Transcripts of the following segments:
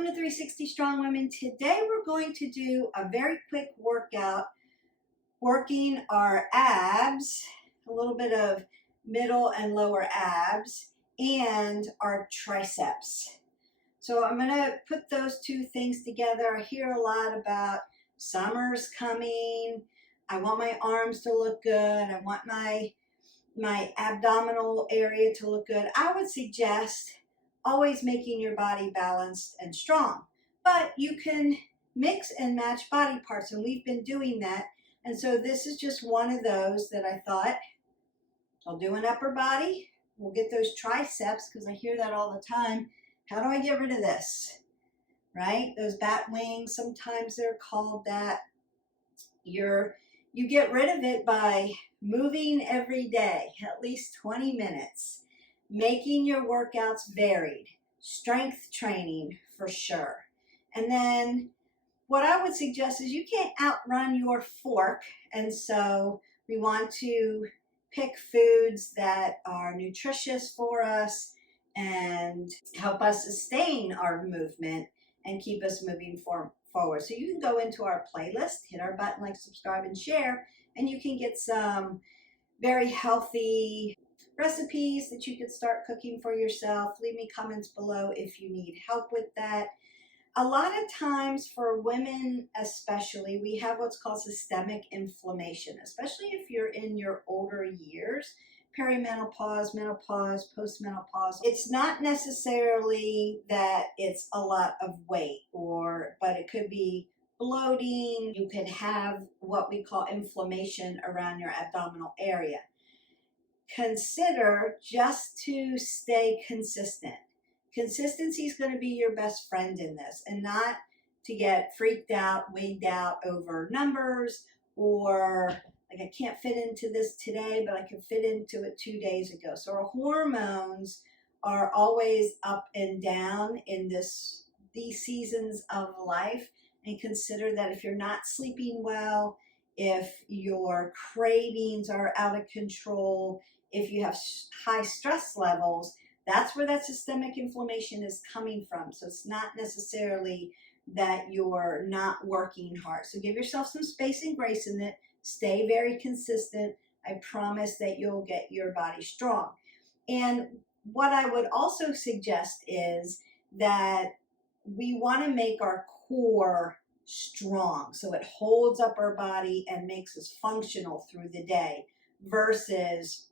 Welcome to 360 Strong Women. Today we're going to do a very quick workout, working our abs, a little bit of middle and lower abs, and our triceps. So I'm going to put those two things together. I hear a lot about summer's coming. I want my arms to look good. I want my abdominal area to look good. I would suggest always making your body balanced and strong. But you can mix and match body parts, and we've been doing that. And so this is just one of those that I thought, I'll do an upper body. We'll get those triceps, because I hear that all the time. How do I get rid of this? Right? Those bat wings, sometimes they're called that. You get rid of it by moving every day, at least 20 minutes. Making your workouts varied, strength training for sure. And then what I would suggest is you can't outrun your fork, and so we want to pick foods that are nutritious for us and help us sustain our movement and keep us moving forward. So you can go into our playlist, hit our button like, subscribe, and share, and you can get some very healthy recipes that you could start cooking for yourself. Leave me comments below if you need help with that. A lot of times for women especially, we have what's called systemic inflammation, especially if you're in your older years, perimenopause, menopause, postmenopause. It's not necessarily that it's a lot of weight, but it could be bloating. You could have what we call inflammation around your abdominal area. Consider just to stay consistent. Consistency is going to be your best friend in this, and not to get freaked out, wigged out over numbers, or like, I can't fit into this today, but I can fit into it 2 days ago. So our hormones are always up and down in these seasons of life, and consider that if you're not sleeping well, if your cravings are out of control, if you have high stress levels, that's where that systemic inflammation is coming from. So it's not necessarily that you're not working hard. So give yourself some space and grace in it. Stay very consistent. I promise that you'll get your body strong. And what I would also suggest is that we want to make our core strong, so it holds up our body and makes us functional through the day, versus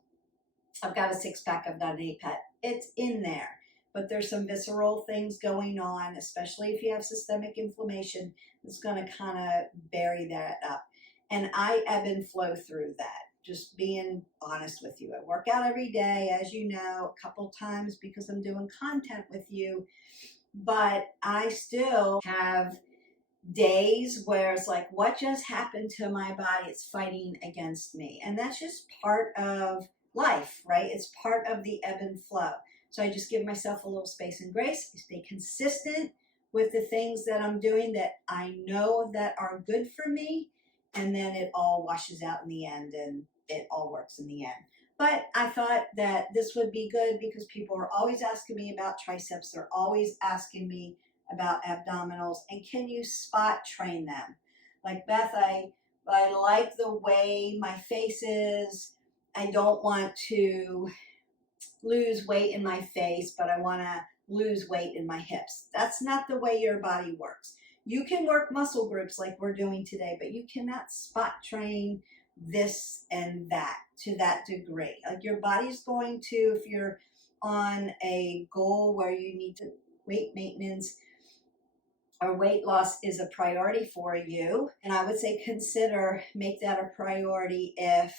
I've got a six-pack, I've got an eight-pack. It's in there, but there's some visceral things going on, especially if you have systemic inflammation, that's going to kind of bury that up. And I ebb and flow through that, just being honest with you. I work out every day, as you know, a couple times because I'm doing content with you, but I still have days where it's like, what just happened to my body? It's fighting against me. And that's just part of life, right? It's part of the ebb and flow. So I just give myself a little space and grace. I stay consistent with the things that I'm doing that I know that are good for me, and then it all washes out in the end, and it all works in the end. But I thought that this would be good because people are always asking me about triceps. They're always asking me about abdominals, and can you spot train them? Like, Beth, I like the way my face is. I don't want to lose weight in my face, but I want to lose weight in my hips. That's not the way your body works. You can work muscle groups like we're doing today, but you cannot spot train this and that to that degree. Like, your body's going to, if you're on a goal where you need to weight maintenance or weight loss is a priority for you, and I would say make that a priority if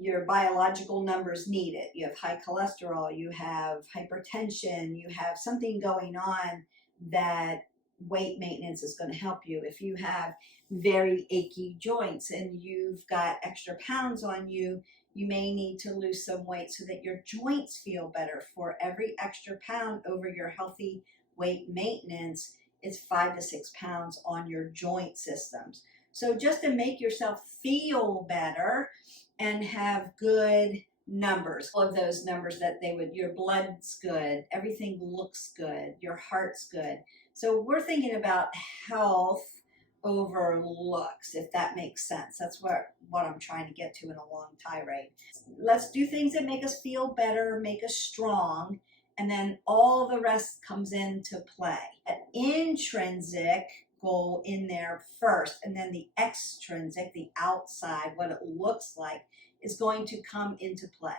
your biological numbers need it. You have high cholesterol, you have hypertension, you have something going on that weight maintenance is going to help you. If you have very achy joints and you've got extra pounds on you, you may need to lose some weight so that your joints feel better. For every extra pound over your healthy weight maintenance, it's 5 to 6 pounds on your joint systems. So just to make yourself feel better and have good numbers, all of those numbers that your blood's good, everything looks good, your heart's good. So we're thinking about health over looks, if that makes sense. That's what I'm trying to get to in a long tirade. Let's do things that make us feel better, make us strong, and then all the rest comes into play. An intrinsic goal in there first, and then the extrinsic, the outside, what it looks like, is going to come into play.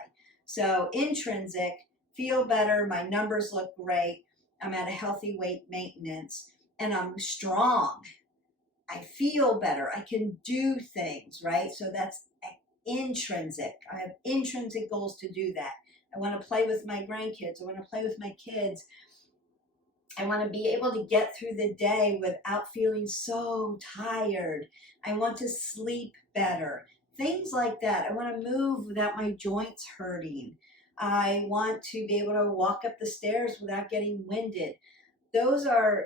So intrinsic, feel better, my numbers look great, I'm at a healthy weight maintenance, and I'm strong. I feel better, I can do things, right? So that's intrinsic. I have intrinsic goals to do that. I want to play with my grandkids, I want to play with my kids. I want to be able to get through the day without feeling so tired. I want to sleep better. Things like that. I want to move without my joints hurting. I want to be able to walk up the stairs without getting winded. Those are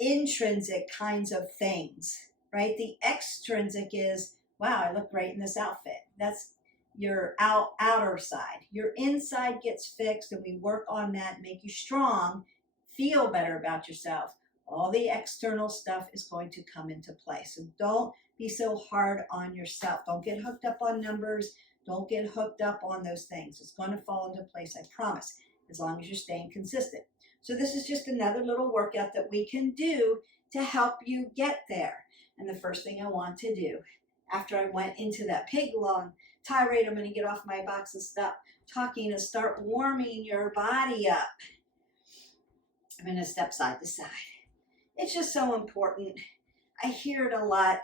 intrinsic kinds of things, right? The extrinsic is, wow, I look great in this outfit. That's your outer side. Your inside gets fixed, and we work on that, make you strong, feel better about yourself. All the external stuff is going to come into play. So don't be so hard on yourself. Don't get hooked up on numbers. Don't get hooked up on those things. It's going to fall into place, I promise, as long as you're staying consistent. So this is just another little workout that we can do to help you get there. And the first thing I want to do, after I went into that big long tirade, I'm going to get off my box and stop talking and start warming your body up. I'm going to step side to side. It's just so important. I hear it a lot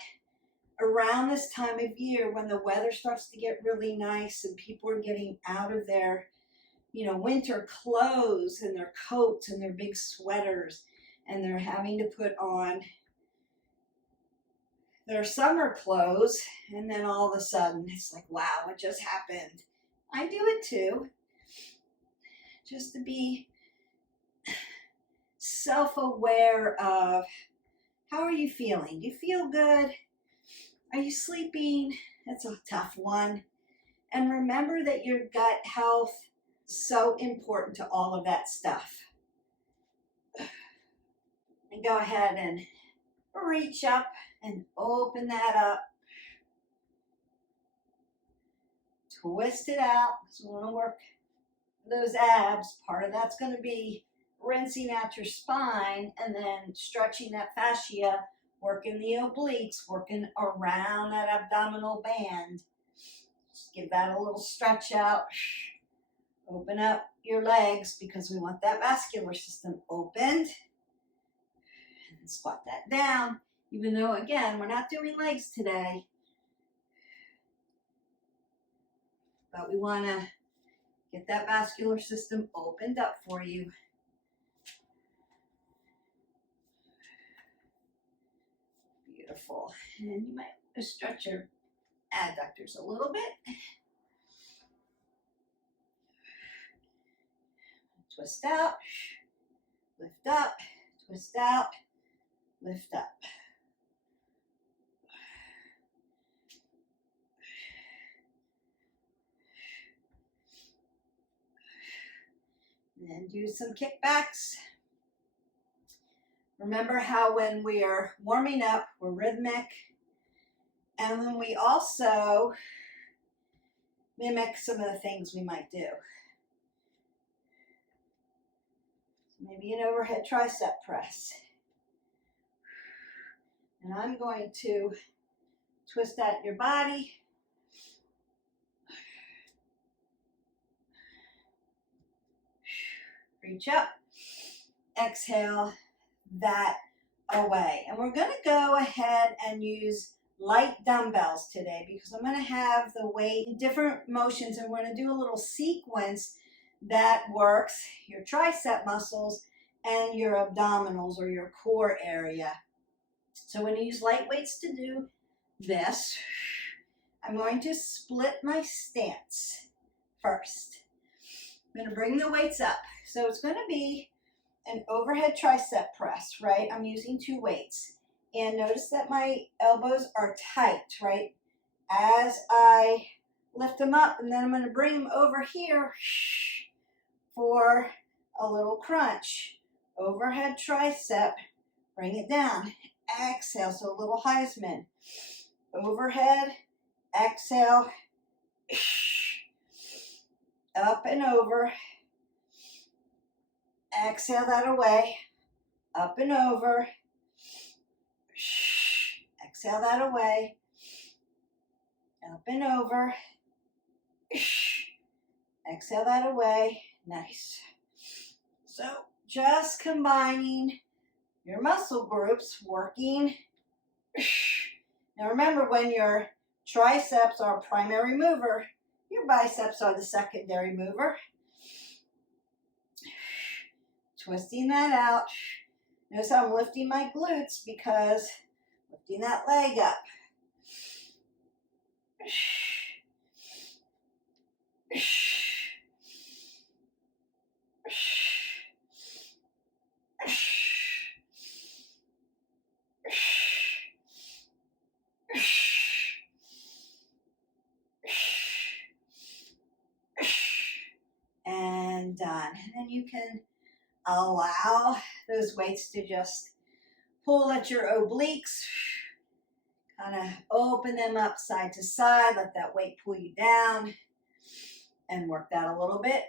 around this time of year when the weather starts to get really nice and people are getting out of their, winter clothes and their coats and their big sweaters, and they're having to put on their summer clothes, and then all of a sudden it's like, wow, what just happened? I do it too. Just to be self-aware of, how are you feeling? Do you feel good? Are you sleeping? It's a tough one. And remember that your gut health is so important to all of that stuff. And go ahead and reach up and open that up. Twist it out. So we're going to work those abs. Part of that's going to be rinsing out your spine and then stretching that fascia, working the obliques, working around that abdominal band. Just give that a little stretch out. Open up your legs because we want that vascular system opened. And squat that down. Even though, again, we're not doing legs today. But we want to get that vascular system opened up for you. Beautiful. And you might stretch your adductors a little bit. Twist out, lift up, twist out, lift up. And then do some kickbacks. Remember how when we are warming up, we're rhythmic. And then we also mimic some of the things we might do. Maybe an overhead tricep press. And I'm going to twist out your body. Reach up. Exhale that away. And we're going to go ahead and use light dumbbells today because I'm going to have the weight in different motions, and we're going to do a little sequence that works your tricep muscles and your abdominals or your core area. So when you use light weights to do this, I'm going to split my stance first. I'm going to bring the weights up. So it's going to be an overhead tricep press, right? I'm using 2 weights. And notice that my elbows are tight, right? As I lift them up, and then I'm going to bring them over here for a little crunch. Overhead tricep, bring it down. Exhale, so a little heiman. Overhead, exhale, up and over. Exhale that away, up and over. Exhale that away, up and over. Exhale that away. Nice. So just combining your muscle groups, working. Now remember, when your triceps are primary mover, your biceps are the secondary mover. Twisting that out. Notice how I'm lifting my glutes because lifting that leg up. And done. And then you can allow those weights to just pull at your obliques. Kind of open them up side to side. Let that weight pull you down. And work that a little bit.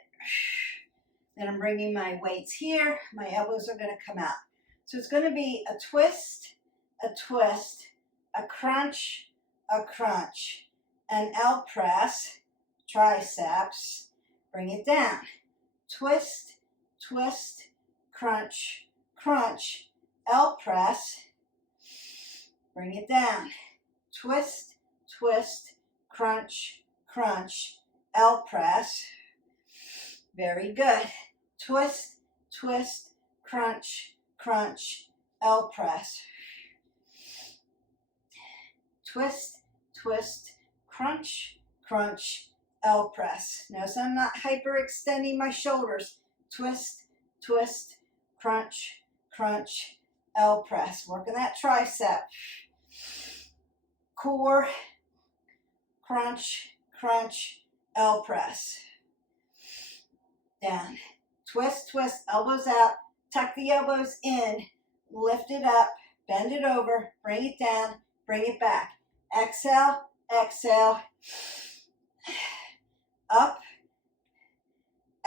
Then I'm bringing my weights here. My elbows are going to come out. So it's going to be a twist, a crunch, an L press, triceps. Bring it down. Twist, crunch, L press. Bring it down. Twist, crunch, L press. Very good. Twist, crunch, L press. Twist, crunch, L press. Notice I'm not hyperextending my shoulders. Twist, crunch, L press. Working that tricep. Core, crunch, L press. Down. Twist, elbows out. Tuck the elbows in. Lift it up. Bend it over. Bring it down. Bring it back. Exhale. Up.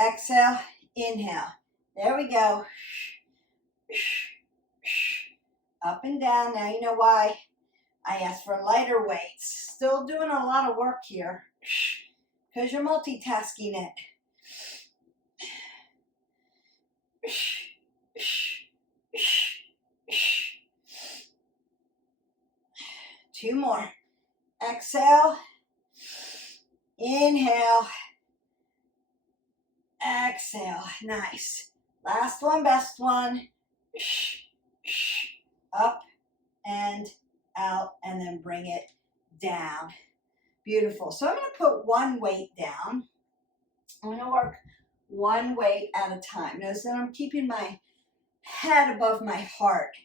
Exhale. Inhale. There we go. Up and down. Now you know why I asked for lighter weights. Still doing a lot of work here because you're multitasking it. Two more. Exhale. Inhale. Exhale. Nice. Last one, best one. Up and out, and then bring it down. Beautiful. So I'm going to put one weight down. I'm going to work one weight at a time. Notice that I'm keeping my head above my heart,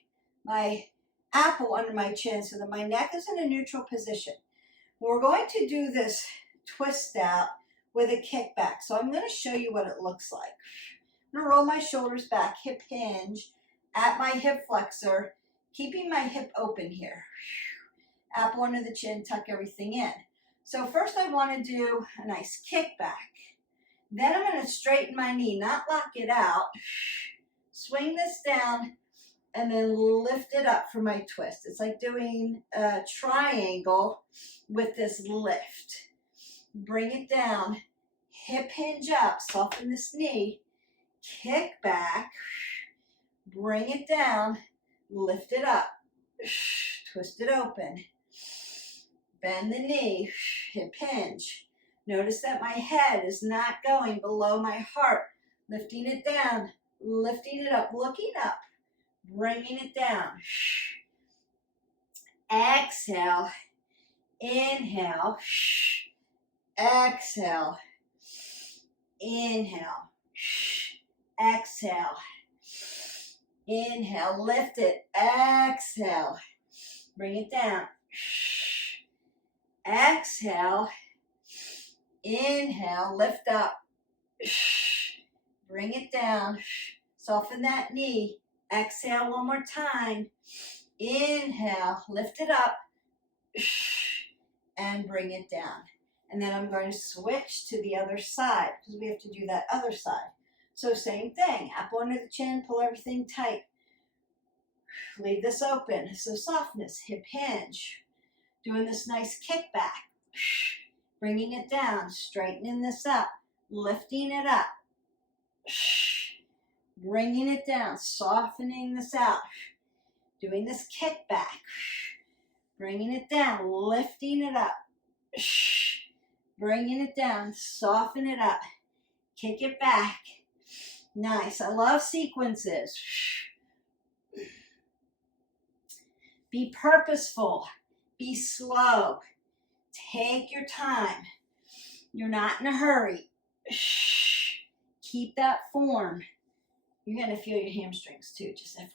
my apple under my chin, so that my neck is in a neutral position. We're going to do this twist out with a kickback. So I'm going to show you what it looks like. I'm going to roll my shoulders back, hip hinge at my hip flexor, keeping my hip open here. Apple under the chin, tuck everything in. So first I want to do a nice kickback. Then I'm going to straighten my knee, not lock it out. Swing this down and then lift it up for my twist. It's like doing a triangle with this lift. Bring it down, hip hinge up, soften this knee, kick back, bring it down, lift it up, twist it open, bend the knee, hip hinge. Notice that my head is not going below my heart, lifting it down, lifting it up, looking up, bringing it down. Exhale, inhale, exhale, inhale, exhale, inhale, lift it, exhale, bring it down, exhale, Inhale, lift up. Bring it down. Soften that knee. Exhale one more time. Inhale, lift it up. And bring it down. And then I'm going to switch to the other side because we have to do that other side. So same thing, apple under the chin, pull everything tight. Leave this open. So softness, hip hinge. Doing this nice kickback. Bringing it down, straightening this up, lifting it up. Bringing it down, softening this out. Doing this kickback. Bringing it down, lifting it up. Bringing it down, soften it up. Kick it back. Nice. I love sequences. Be purposeful. Be slow. Take your time. You're not in a hurry. Keep that form. You're going to feel your hamstrings too, just FYI.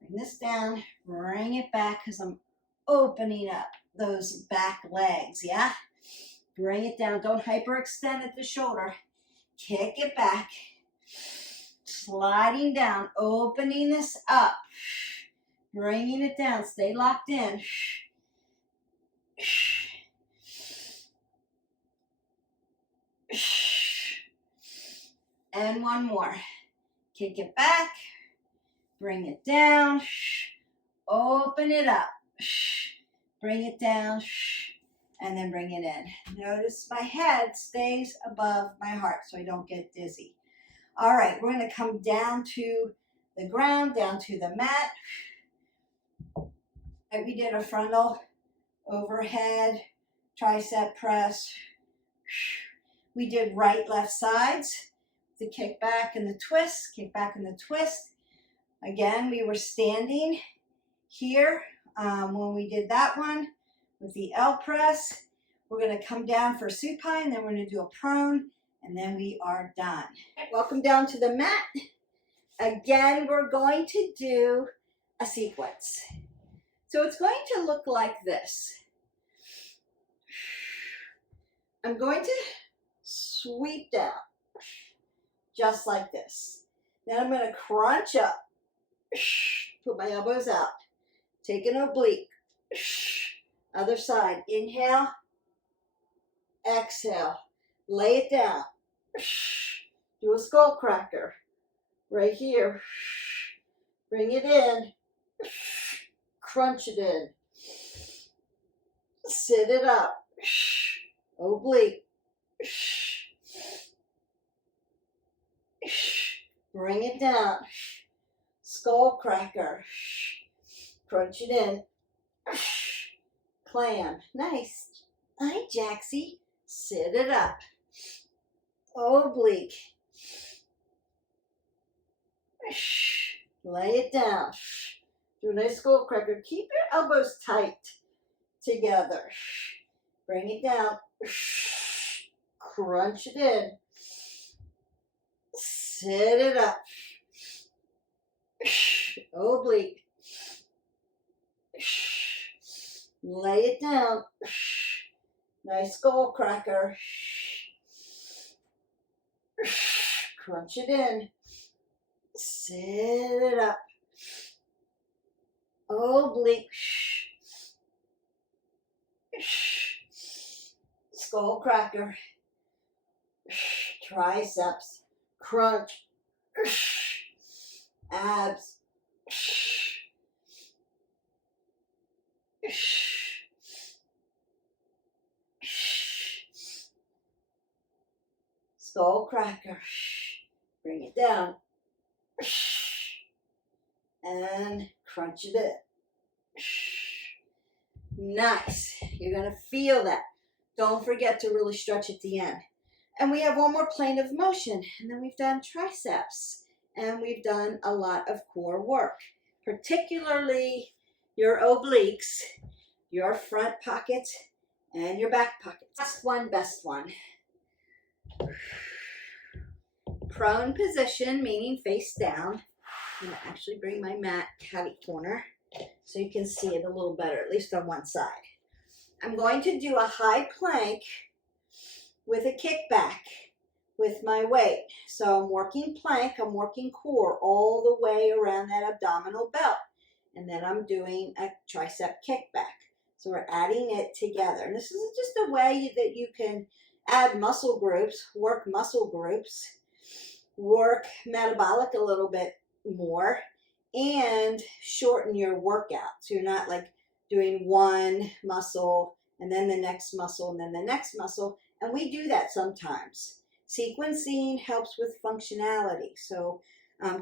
Bring this down. Bring it back because I'm opening up those back legs, yeah? Bring it down. Don't hyperextend at the shoulder. Kick it back. Sliding down, opening this up. Bringing it down. Stay locked in. And one more. Kick it back. Bring it down. Open it up. Bring it down. And then bring it in. Notice my head stays above my heart so I don't get dizzy. All right, we're going to come down to the ground, down to the mat. And we did a frontal overhead tricep press. We did right, left sides, the kick back and the twist, kick back and the twist. Again, we were standing here when we did that one with the L press. We're going to come down for supine, then we're going to do a prone, and then we are done. Welcome down to the mat. Again, we're going to do a sequence. So it's going to look like this. I'm going to sweep down, just like this. Then I'm going to crunch up, put my elbows out, take an oblique, other side, inhale, exhale, lay it down, do a skull cracker, right here, bring it in, crunch it in, sit it up, oblique, bring it down, skull cracker, crunch it in, clam, nice, hi Jaxie, sit it up, oblique, lay it down, do a nice skull cracker, keep your elbows tight together, bring it down, crunch it in, sit it up, oblique, lay it down, nice skull cracker, crunch it in, sit it up, oblique, skull cracker, triceps, crunch, abs, skull cracker, bring it down, and crunch it in. Nice. You're going to feel that. Don't forget to really stretch at the end. And we have one more plane of motion, and then we've done triceps, and we've done a lot of core work, particularly your obliques, your front pockets, and your back pockets. Last one, best one. Prone position, meaning face down. I'm going to actually bring my mat catty corner so you can see it a little better, at least on one side. I'm going to do a high plank with a kickback with my weight. So I'm working plank, I'm working core all the way around that abdominal belt. And then I'm doing a tricep kickback. So we're adding it together. And this is just a way that you can add muscle groups, work metabolic a little bit more, and shorten your workout. So you're not like doing one muscle and then the next muscle and then the next muscle. And we do that sometimes. Sequencing helps with functionality. So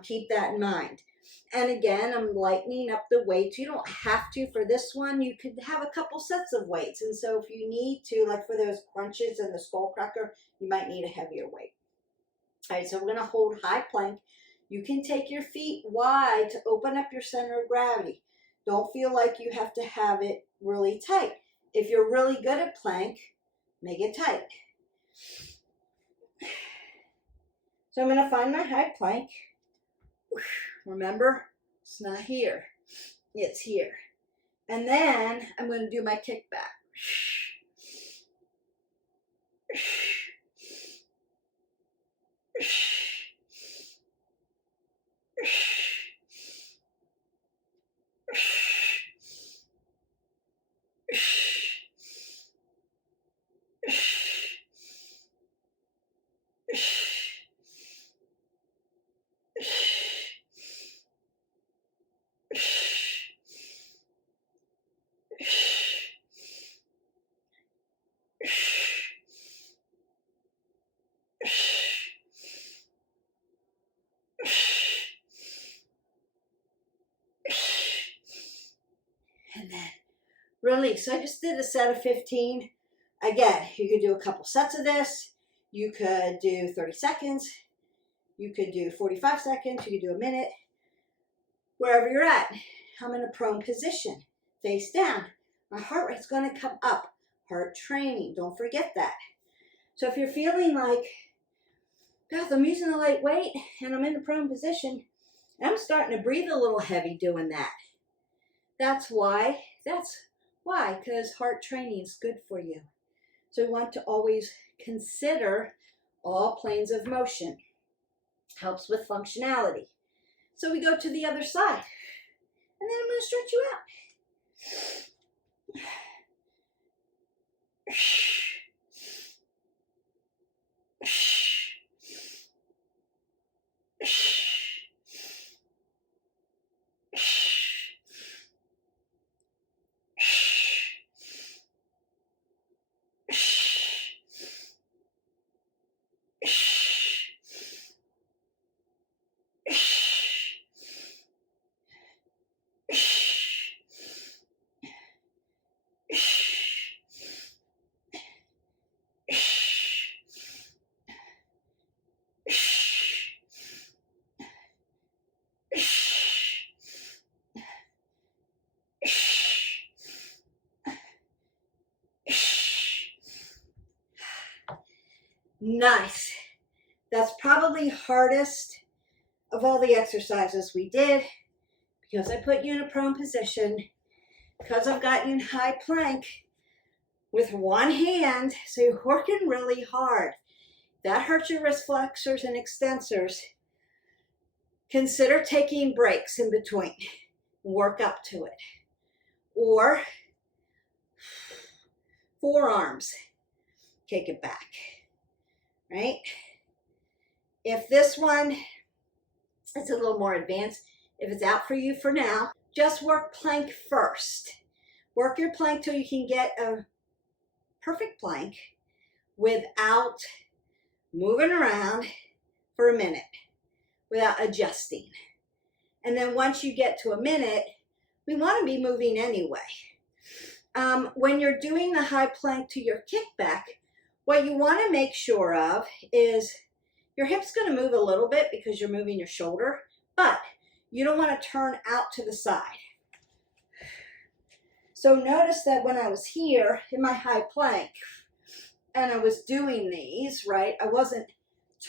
keep that in mind. And again, I'm lightening up the weights. You don't have to for this one. You could have a couple sets of weights. And so if you need to, like for those crunches and the skull cracker, you might need a heavier weight. All right, so we're going to hold high plank. You can take your feet wide to open up your center of gravity. Don't feel like you have to have it really tight. If you're really good at plank, make it tight. So I'm going to find my high plank. Remember, it's not here. It's here. And then I'm going to do my kickback. And then release. So I just did a set of 15. Again, you could do a couple sets of this. You could do 30 seconds. You could do 45 seconds. You could do a minute. Wherever you're at. I'm in a prone position. Face down. My heart rate's going to come up. Heart training. Don't forget that. So if you're feeling like, Beth, I'm using a light weight and I'm in a prone position, and I'm starting to breathe a little heavy doing that. That's why, because heart training is good for you. So we want to always consider all planes of motion. Helps with functionality. So we go to the other side. And then I'm going to stretch you out. Nice. That's probably hardest of all the exercises we did because I put you in a prone position, because I've got you in high plank with one hand, so you're working really hard. That hurts your wrist flexors and extensors. Consider taking breaks in between. Work up to it. Or forearms. Take it back. Right? If this one is a little more advanced, if it's out for you for now, just work plank first. Work your plank till you can get a perfect plank without moving around for a minute, without adjusting. And then once you get to a minute, we want to be moving anyway. When you're doing the high plank to your kickback, what you want to make sure of is your hip's going to move a little bit because you're moving your shoulder, but you don't want to turn out to the side. So notice that when I was here in my high plank and I was doing these, right, I wasn't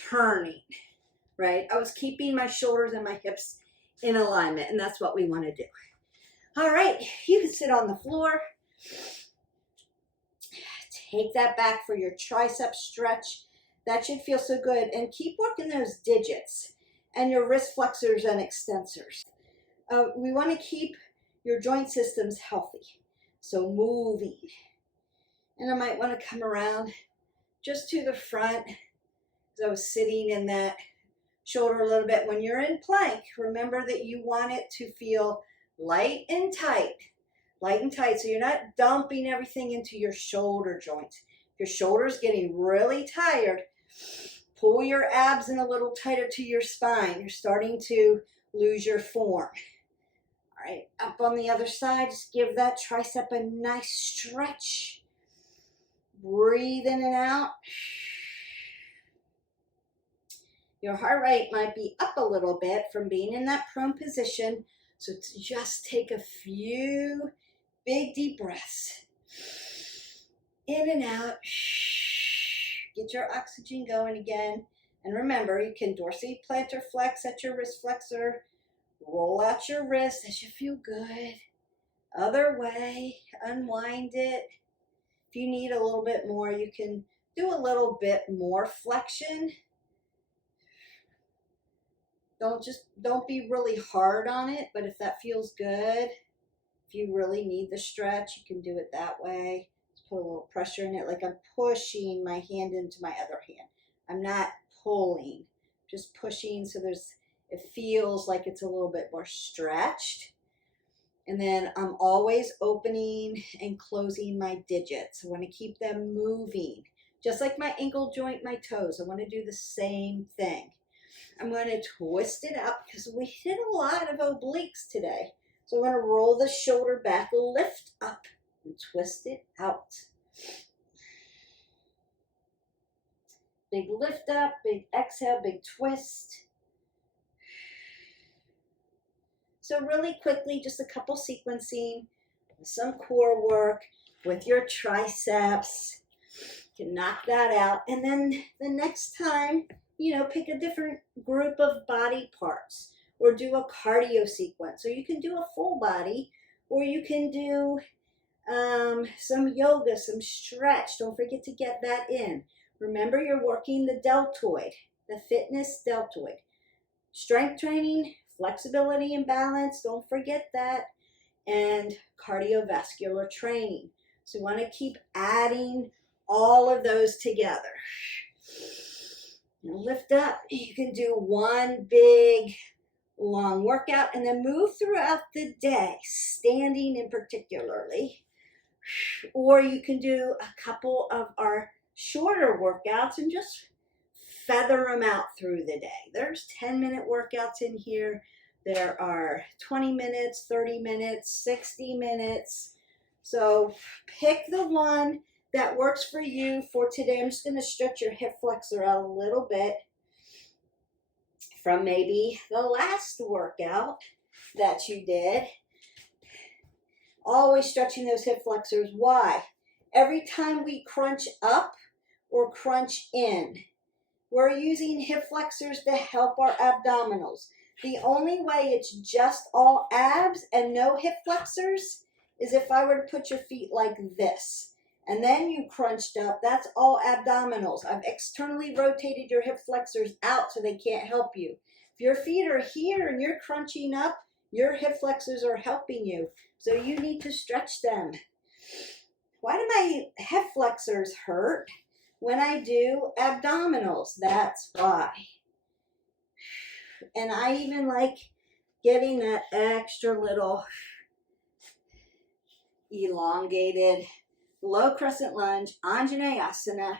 turning, right? I was keeping my shoulders and my hips in alignment, and that's what we want to do. All right, you can sit on the floor. Take that back for your tricep stretch. That should feel so good. And keep working those digits and your wrist flexors and extensors. We want to keep your joint systems healthy. So moving. And I might want to come around just to the front, because I was sitting in that shoulder a little bit. When you're in plank, remember that you want it to feel light and tight. Light and tight, so you're not dumping everything into your shoulder joints. If your shoulder's getting really tired, pull your abs in a little tighter to your spine. You're starting to lose your form. All right, up on the other side, just give that tricep a nice stretch. Breathe in and out. Your heart rate might be up a little bit from being in that prone position, so just take a few big deep breaths. In and out. Get your oxygen going again. And remember, you can dorsiplantar flex at your wrist flexor. Roll out your wrist as you feel good. Other way, unwind it. If you need a little bit more, you can do a little bit more flexion. Don't be really hard on it, but if that feels good, if you really need the stretch, you can do it that way. Just put a little pressure in it, like I'm pushing my hand into my other hand. I'm not pulling, just pushing, so it feels like it's a little bit more stretched. And then I'm always opening and closing my digits. I want to keep them moving. Just like my ankle joint, my toes, I want to do the same thing. I'm going to twist it up because we did a lot of obliques today. So I'm going to roll the shoulder back, lift up, and twist it out. Big lift up, big exhale, big twist. So really quickly, just a couple sequencing, some core work with your triceps. You can knock that out. And then the next time, pick a different group of body parts or do a cardio sequence. So you can do a full body or you can do some yoga, some stretch. Don't forget to get that in. Remember, you're working the deltoid, the fitness deltoid. Strength training, flexibility and balance, don't forget that, and cardiovascular training. So you want to keep adding all of those together. Now lift up. You can do one big long workout and then move throughout the day, standing in particularly. Or you can do a couple of our shorter workouts and just feather them out through the day. There's 10-minute workouts in here. There are 20 minutes, 30 minutes, 60 minutes. So pick the one that works for you for today. I'm just going to stretch your hip flexor out a little bit from maybe the last workout that you did. Always stretching those hip flexors. Why? Every time we crunch up or crunch in, we're using hip flexors to help our abdominals. The only way it's just all abs and no hip flexors is if I were to put your feet like this. And then you crunched up, that's all abdominals. I've externally rotated your hip flexors out so they can't help you. If your feet are here and you're crunching up, your hip flexors are helping you. So you need to stretch them. Why do my hip flexors hurt when I do abdominals? That's why. And I even like getting that extra little elongated low crescent lunge, Anjaneyasana.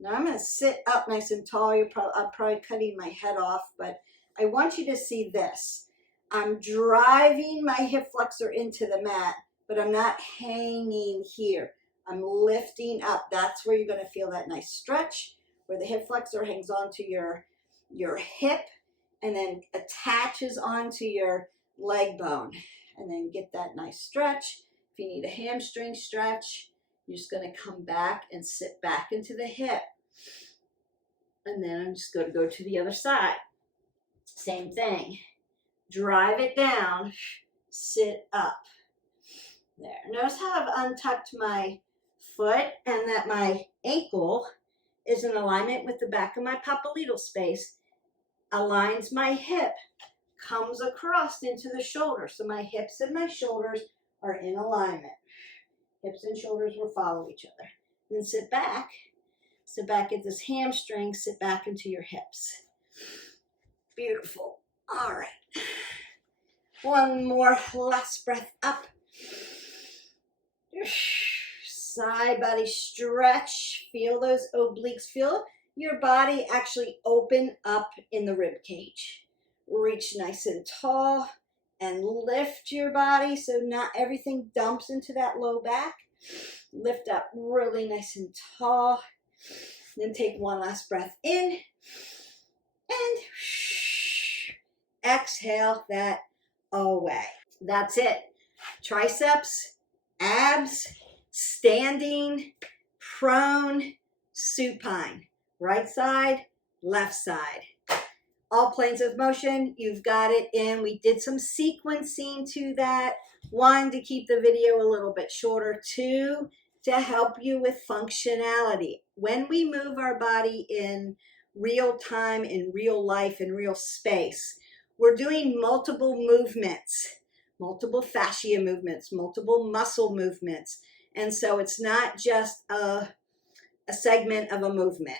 Now I'm going to sit up nice and tall. I'm probably cutting my head off, but I want you to see this. I'm driving my hip flexor into the mat, but I'm not hanging here. I'm lifting up. That's where you're going to feel that nice stretch, where the hip flexor hangs onto your hip and then attaches onto your leg bone. And then get that nice stretch. If you need a hamstring stretch, you're just going to come back and sit back into the hip. And then I'm just going to go to the other side. Same thing. Drive it down, sit up. There. Notice how I've untucked my foot and that my ankle is in alignment with the back of my popliteal space, aligns my hip, comes across into the shoulder. So my hips and my shoulders are in alignment. Hips and shoulders will follow each other. Then sit back at this hamstring, sit back into your hips. Beautiful. All right. One more last breath up. Side body stretch. Feel those obliques. Feel your body actually open up in the rib cage. Reach nice and tall and lift your body so not everything dumps into that low back. Lift up really nice and tall. Then take one last breath in and exhale that away. That's it. Triceps, abs, standing, prone, supine. Right side, left side. All planes of motion, you've got it in. We did some sequencing to that. One, to keep the video a little bit shorter. Two, to help you with functionality. When we move our body in real time, in real life, in real space, we're doing multiple movements, multiple fascia movements, multiple muscle movements. And so it's not just a segment of a movement.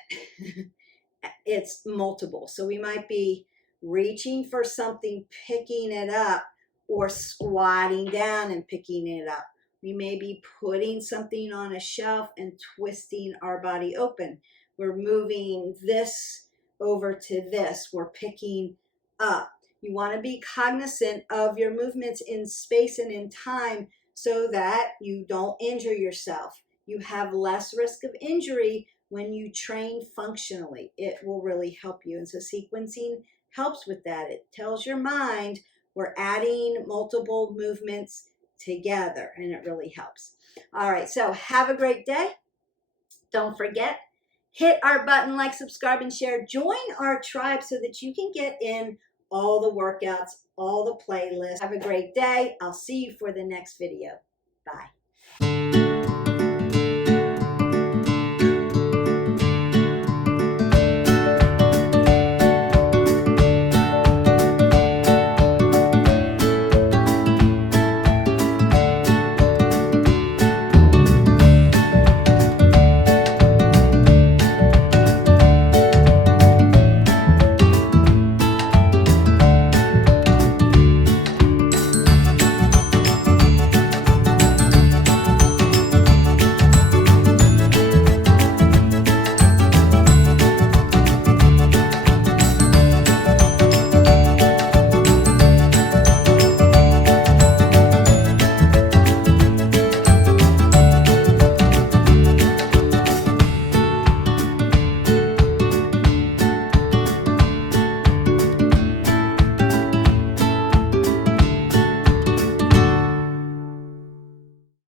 It's multiple. So we might be reaching for something, picking it up, or squatting down and picking it up. We may be putting something on a shelf and twisting our body open. We're moving this over to this. We're picking up. You want to be cognizant of your movements in space and in time so that you don't injure yourself. You have less risk of injury when you train functionally. It will really help you. And so sequencing helps with that. It tells your mind we're adding multiple movements together, and it really helps. All right, so have a great day. Don't forget, hit our button, like, subscribe, and share. Join our tribe so that you can get in all the workouts, all the playlists. Have a great day. I'll see you for the next video. Bye.